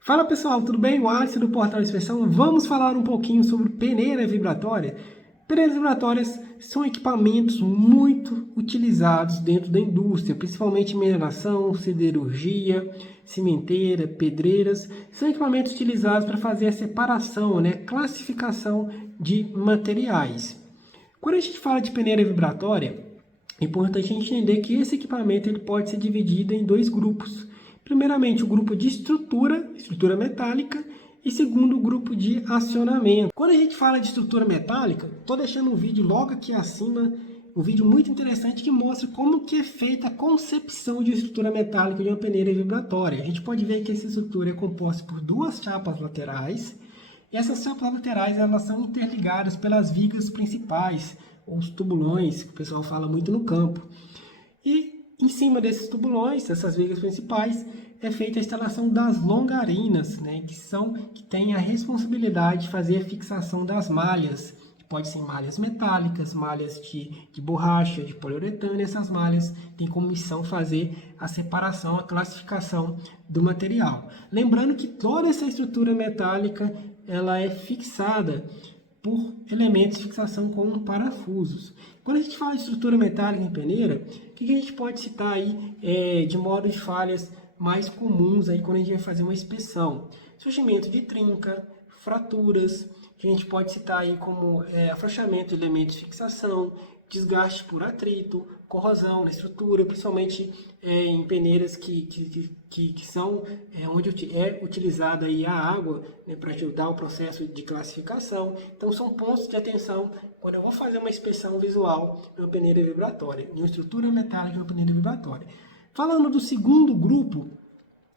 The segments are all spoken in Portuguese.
Fala pessoal, tudo bem? O Alisson do Portal Inspeção. Vamos falar um pouquinho sobre peneira vibratória. Peneiras vibratórias são equipamentos muito utilizados dentro da indústria, principalmente em mineração, siderurgia, cimenteira, pedreiras. São equipamentos utilizados para fazer a separação, classificação de materiais. Quando a gente fala de peneira vibratória, é importante a gente entender que esse equipamento ele pode ser dividido em dois grupos. Primeiramente, o grupo de estrutura metálica, e segundo, o grupo de acionamento. Quando a gente fala de estrutura metálica, estou deixando um vídeo logo aqui acima, um vídeo muito interessante que mostra como que é feita a concepção de estrutura metálica de uma peneira vibratória. A gente pode ver que essa estrutura é composta por duas chapas laterais, e essas chapas laterais elas são interligadas pelas vigas principais, ou os tubulões, que o pessoal fala muito no campo. E em cima desses tubulões, essas vigas principais, é feita a instalação das longarinas, que têm a responsabilidade de fazer a fixação das malhas. Pode ser malhas metálicas, malhas de borracha, de poliuretano. Essas malhas têm como missão fazer a separação, a classificação do material. Lembrando que toda essa estrutura metálica ela é fixada por elementos de fixação como parafusos. Quando a gente fala de estrutura metálica em peneira, o que a gente pode citar aí de modo de falhas mais comuns aí quando a gente vai fazer uma inspeção? Surgimento de trinca, fraturas, que a gente pode citar aí como afrouxamento de elementos de fixação, desgaste por atrito, corrosão na estrutura, principalmente em peneiras que são onde é utilizada aí a água para ajudar o processo de classificação. Então são pontos de atenção quando eu vou fazer uma inspeção visual em uma peneira vibratória, em uma estrutura metálica de uma peneira vibratória. Falando do segundo grupo,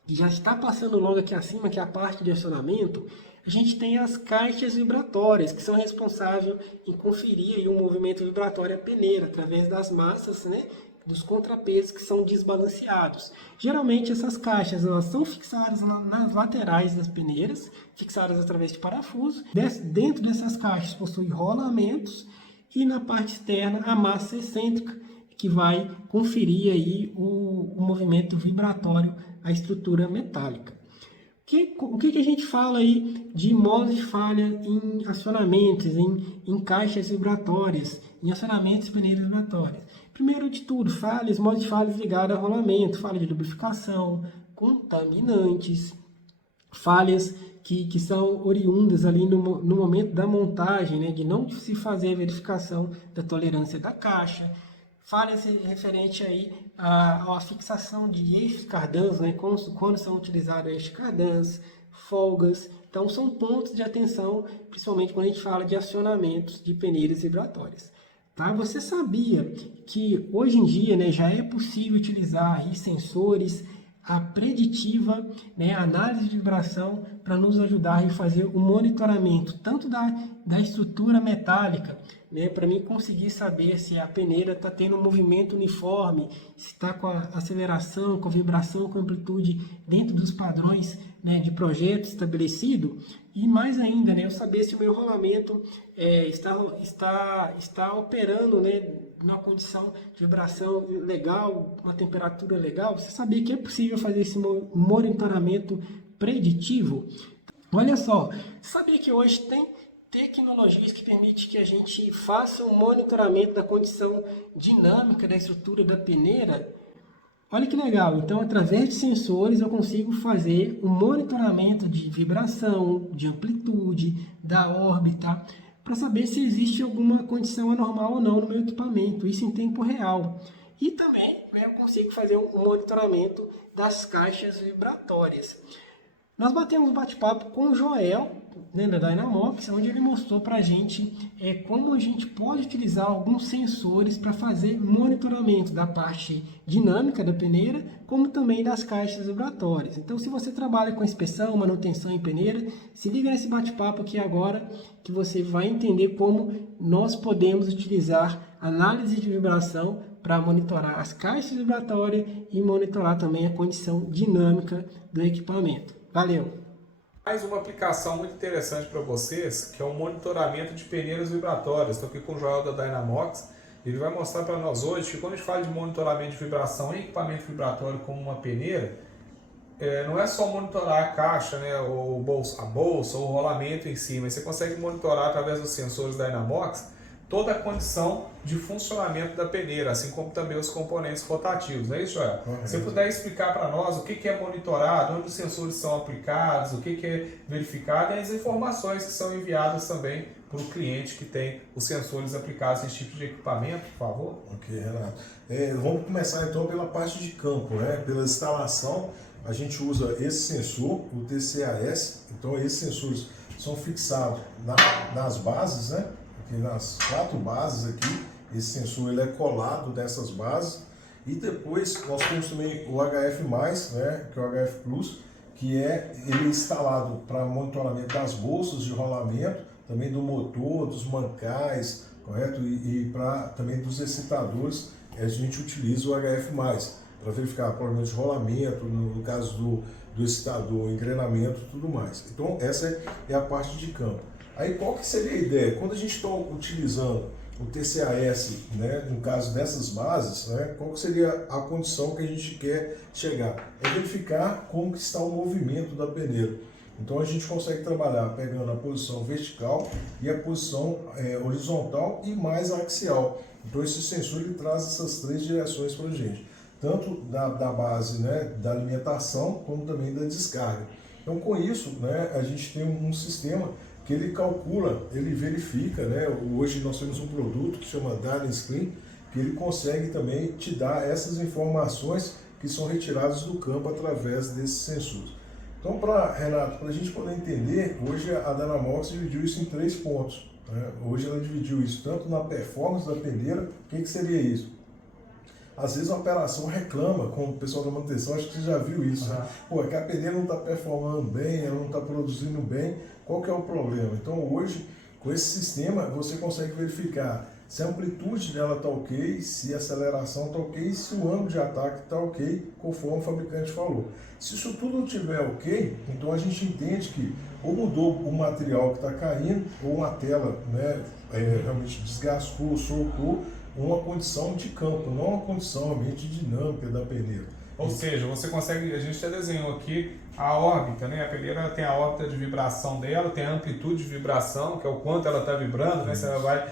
que já está passando logo aqui acima, que é a parte de acionamento, a gente tem as caixas vibratórias, que são responsáveis em conferir aí o movimento vibratório à peneira, através das massas, dos contrapesos que são desbalanceados. Geralmente essas caixas elas são fixadas nas laterais das peneiras, fixadas através de parafusos. Dentro dessas caixas possui rolamentos e na parte externa a massa excêntrica, que vai conferir aí o movimento vibratório à estrutura metálica. O que a gente fala aí de modos de falha em acionamentos, em caixas vibratórias, em acionamentos de peneiras vibratórias? Primeiro de tudo, modos de falhas ligados a rolamento, falha de lubrificação, contaminantes, falhas que são oriundas ali no momento da montagem, de não se fazer a verificação da tolerância da caixa, falhas referente aí à fixação de eixos cardãs, quando são utilizados eixos cardãs, folgas. Então, são pontos de atenção, principalmente quando a gente fala de acionamentos de peneiras vibratórias. Tá? Você sabia que hoje em dia já é possível utilizar aí sensores, a preditiva, a análise de vibração para nos ajudar a fazer o monitoramento tanto da estrutura metálica, para mim conseguir saber se a peneira está tendo um movimento uniforme, se está com a aceleração, com a vibração, com a amplitude dentro dos padrões de projeto estabelecido, e mais ainda, eu saber se o meu rolamento está operando numa condição de vibração legal, uma temperatura legal. Você sabia que é possível fazer esse monitoramento preditivo? Olha só, sabia que hoje tem tecnologias que permitem que a gente faça um monitoramento da condição dinâmica da estrutura da peneira? Olha que legal, então através de sensores eu consigo fazer um monitoramento de vibração, de amplitude, da órbita, para saber se existe alguma condição anormal ou não no meu equipamento, isso em tempo real. E também eu consigo fazer um monitoramento das caixas vibratórias. Nós batemos um bate-papo com o Joel, da Dynamox, onde ele mostrou para a gente como a gente pode utilizar alguns sensores para fazer monitoramento da parte dinâmica da peneira, como também das caixas vibratórias. Então, se você trabalha com inspeção, manutenção em peneira, se liga nesse bate-papo aqui agora, que você vai entender como nós podemos utilizar análise de vibração para monitorar as caixas vibratórias e monitorar também a condição dinâmica do equipamento. Valeu! Mais uma aplicação muito interessante para vocês, que é o monitoramento de peneiras vibratórias. Estou aqui com o Joel da Dynamox. Ele vai mostrar para nós hoje que quando a gente fala de monitoramento de vibração em equipamento vibratório como uma peneira, não é só monitorar a caixa, né, a bolsa, ou o rolamento em si, mas você consegue monitorar através dos sensores da Dynamox toda a condição de funcionamento da peneira, assim como também os componentes rotativos, não é isso, Joel? Se você puder explicar para nós o que é monitorado, onde os sensores são aplicados, o que é verificado e as informações que são enviadas também para o cliente que tem os sensores aplicados nesse tipo de equipamento, por favor. Ok, Renato. Vamos começar então pela parte de campo, né? Pela instalação, a gente usa esse sensor, o TCAS, então esses sensores são fixados nas bases, né? Nas 4 bases aqui, esse sensor ele é colado nessas bases, e depois nós temos também o HF+, né, que é o HF Plus, que ele é instalado para monitoramento das bolsas de rolamento, também do motor, dos mancais, correto? E também dos excitadores, a gente utiliza o HF+, para verificar problemas de rolamento, no caso do excitador, engrenamento e tudo mais. Então essa é a parte de campo. Aí qual que seria a ideia? Quando a gente está utilizando o TCAS, né, no caso dessas bases, né, qual que seria a condição que a gente quer chegar? É verificar como que está o movimento da peneira. Então a gente consegue trabalhar pegando a posição vertical e a posição horizontal e mais axial. Então esse sensor ele traz essas 3 direções para a gente, tanto da base, né, da alimentação, como também da descarga. Então com isso, né, a gente tem um sistema que ele calcula, ele verifica, né? Hoje nós temos um produto que chama DynaScreen, que ele consegue também te dar essas informações que são retiradas do campo através desses sensores. Então, Renato, para a gente poder entender, hoje a Dynamox dividiu isso em 3 pontos. Né? Hoje ela dividiu isso tanto na performance da peneira. O que seria isso? Às vezes a operação reclama com o pessoal da manutenção, acho que você já viu isso, né? Pô, é que a peneira não está performando bem, ela não está produzindo bem, qual que é o problema? Então hoje, com esse sistema, você consegue verificar se a amplitude dela está ok, se a aceleração está ok, se o ângulo de ataque está ok, conforme o fabricante falou. Se isso tudo estiver ok, então a gente entende que ou mudou o material que está caindo, ou uma tela, né, realmente desgastou, soltou, uma condição de campo, não uma condição realmente dinâmica da peneira. Ou seja, você consegue, a gente já desenhou aqui a órbita, né? A peneira tem a órbita de vibração dela, tem a amplitude de vibração, que é o quanto ela está vibrando, né? Se ela vai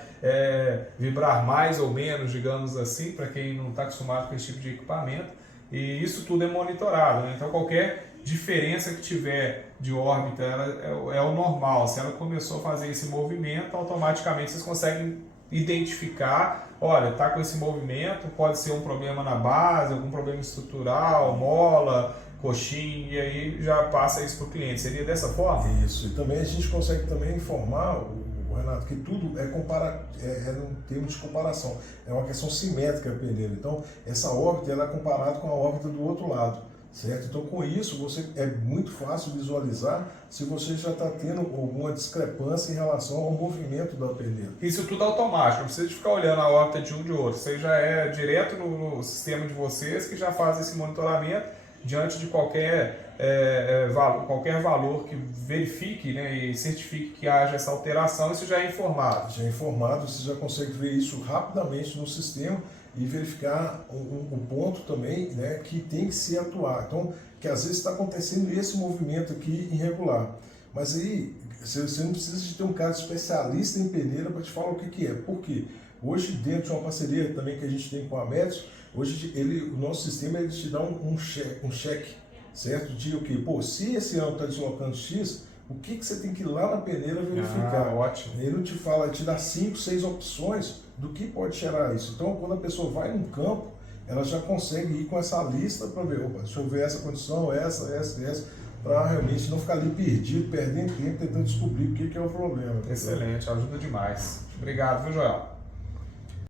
vibrar mais ou menos, digamos assim, para quem não está acostumado com esse tipo de equipamento. E isso tudo é monitorado, né? Então qualquer diferença que tiver de órbita é o normal. Se ela começou a fazer esse movimento, automaticamente vocês conseguem identificar, olha, está com esse movimento, pode ser um problema na base, algum problema estrutural, mola, coxinha, e aí já passa isso para o cliente. Seria dessa forma? Isso, e também a gente consegue também informar, o Renato, que tudo é um termo de comparação, é uma questão simétrica a peneira. Então, essa órbita ela é comparada com a órbita do outro lado, certo? Então, com isso, é muito fácil visualizar se você já está tendo alguma discrepância em relação ao movimento da peneira. Isso tudo automático, não precisa de ficar olhando a órbita de um de outro. Isso aí já é direto no sistema de vocês que já faz esse monitoramento diante de qualquer valor que verifique, né, e certifique que haja essa alteração. Isso já é informado. Já é informado, você já consegue ver isso rapidamente no sistema e verificar o ponto também, né, que tem que se atuar. Então, que às vezes está acontecendo esse movimento aqui irregular. Mas aí, você não precisa de ter um cara especialista em peneira para te falar o que é. Por quê? Hoje, dentro de uma parceria também que a gente tem com a Metso, hoje o nosso sistema ele te dá um cheque, certo? De o quê? Pô, se esse ano está deslocando X, o que você tem que ir lá na peneira verificar? Ótimo. Ele não te fala, ele te dá 5, 6 opções do que pode gerar isso. Então, quando a pessoa vai num campo, ela já consegue ir com essa lista para ver, opa, deixa eu ver essa condição, essa, para realmente não ficar ali perdido, perdendo tempo, tentando descobrir o que é o problema. Excelente, ajuda demais. Obrigado, viu, Joel?